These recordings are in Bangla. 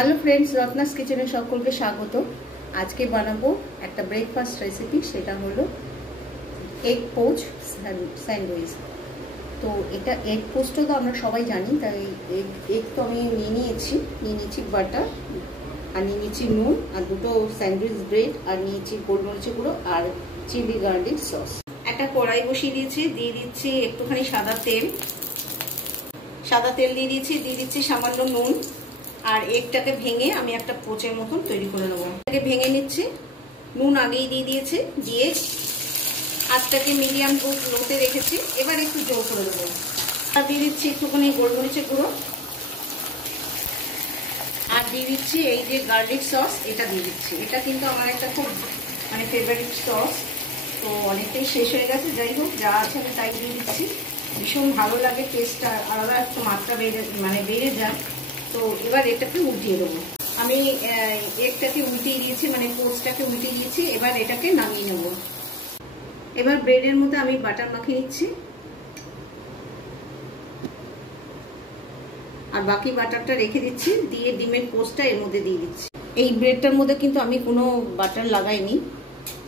হ্যালো ফ্রেন্ডস, রত্নাস কিচেনে সকলকে স্বাগত। আজকে বানাবো একটা ব্রেকফাস্ট রেসিপি, সেটা হলো এগ পোচ স্যান্ডউইচ। তো এটা এগ পোচটা তো আমরা সবাই জানি, তাই এগ তো আমি নিয়ে নিয়েছি বাটার, আর নিয়ে নিয়েছি নুন, আর দুটো স্যান্ডউইচ ব্রেড, আর নিয়েছি গোলমরিচের গুঁড়ো আর চিলি গার্লিক সস। একটা কড়াই বসিয়ে দিয়েছি, দিয়ে দিচ্ছি একটুখানি সাদা তেল দিয়ে দিচ্ছি সামান্য নুন, আর এগটাকে ভেঙে আমি একটা পোচের মতন তৈরি করে নেবো। এটাকে ভেঙে নিচ্ছি, নুন আগেই দিয়ে আঁচটাকে মিডিয়াম লোতে রেখেছি। এবার একটু জোর করে দেবো, আর দিয়ে দিচ্ছি একটুখানি গোলমরিচের গুঁড়ো, আর দিয়ে দিচ্ছি এই যে গার্লিক সস, এটা দিয়ে দিচ্ছি। এটা কিন্তু আমার একটা খুব ফেভারিট সস, তো অনেকটাই শেষ হয়ে গেছে। যাই হোক, যা আছে আমি তাই দিয়ে দিচ্ছি। ভীষণ ভালো লাগে, টেস্টটা আলাদা একটু মাত্রা বেড়ে যায়। তো এবার এটাকে উল্টিয়ে দেবো। আমি এগটাকে উল্টিয়ে দিয়েছি, পোচটাকে উল্টিয়ে দিয়েছি। এবার এটাকে নামিয়ে নেব। এবার ব্রেডের মধ্যে আমি বাটার মাখিয়ে নিচ্ছি, আর বাকি বাটারটা রেখে দিচ্ছি। দিয়ে ডিমের পোচটা এর মধ্যে দিয়ে দিচ্ছি। এই ব্রেডটার মধ্যে কিন্তু আমি কোনো বাটার লাগাইনি,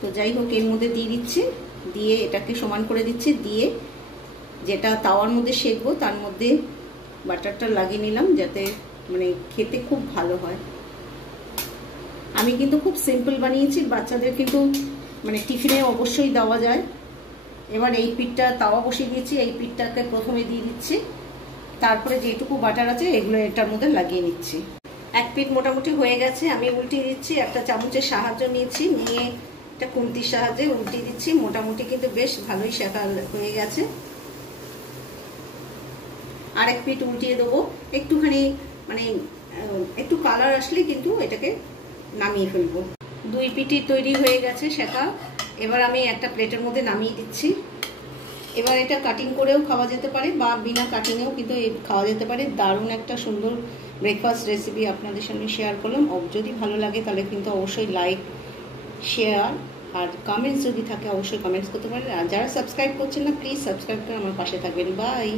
তো যাই হোক এর মধ্যে দিয়ে দিচ্ছি। দিয়ে এটাকে সমান করে দিচ্ছি, দিয়ে যেটা তাওয়ার মধ্যে সেঁকবো তার মধ্যে বাটারটা লাগিয়ে নিলাম, যাতে খেতে খুব ভালো হয়। আমি কিন্তু খুব সিম্পল বানিয়েছি, বাচ্চাদের কিন্তু টিফিনে অবশ্যই দেওয়া যায়। এবার এই পিঠটা তাওয়া বসিয়ে দিয়েছি, এই পিঠটাকে প্রথমে দিয়ে দিচ্ছি, তারপরে যেটুকু বাটার আছে এগুলো এটার মধ্যে লাগিয়ে নিচ্ছি। এক পিঠ মোটামুটি হয়ে গেছে, আমি উল্টিয়ে দিচ্ছি। একটা চামচের সাহায্য নিয়ে একটা খুন্তির সাহায্যে উল্টিয়ে দিচ্ছি। মোটামুটি কিন্তু বেশ ভালোই শেখা হয়ে গেছে। আরেক পিঠ উল্টিয়ে দেবো, একটুখানি একটু কালার আসলে কিন্তু এটাকে নামিয়ে ফেলবো। দুই পিঠই তৈরি হয়ে গেছে শেখা। এবার আমি একটা প্লেটের মধ্যে নামিয়ে দিচ্ছি। এবার এটা কাটিং করেও খাওয়া যেতে পারে, বা বিনা কাটিংয়েও কিন্তু খাওয়া যেতে পারে। দারুণ একটা সুন্দর ব্রেকফাস্ট রেসিপি আপনাদের সঙ্গে শেয়ার করলাম। যদি ভালো লাগে তাহলে কিন্তু অবশ্যই লাইক, শেয়ার আর কমেন্টস যদি থাকে অবশ্যই কমেন্টস করতে পারেন। আর যারা সাবস্ক্রাইব করছেন না, প্লিজ সাবস্ক্রাইব করে আমার পাশে থাকবেন। বাই।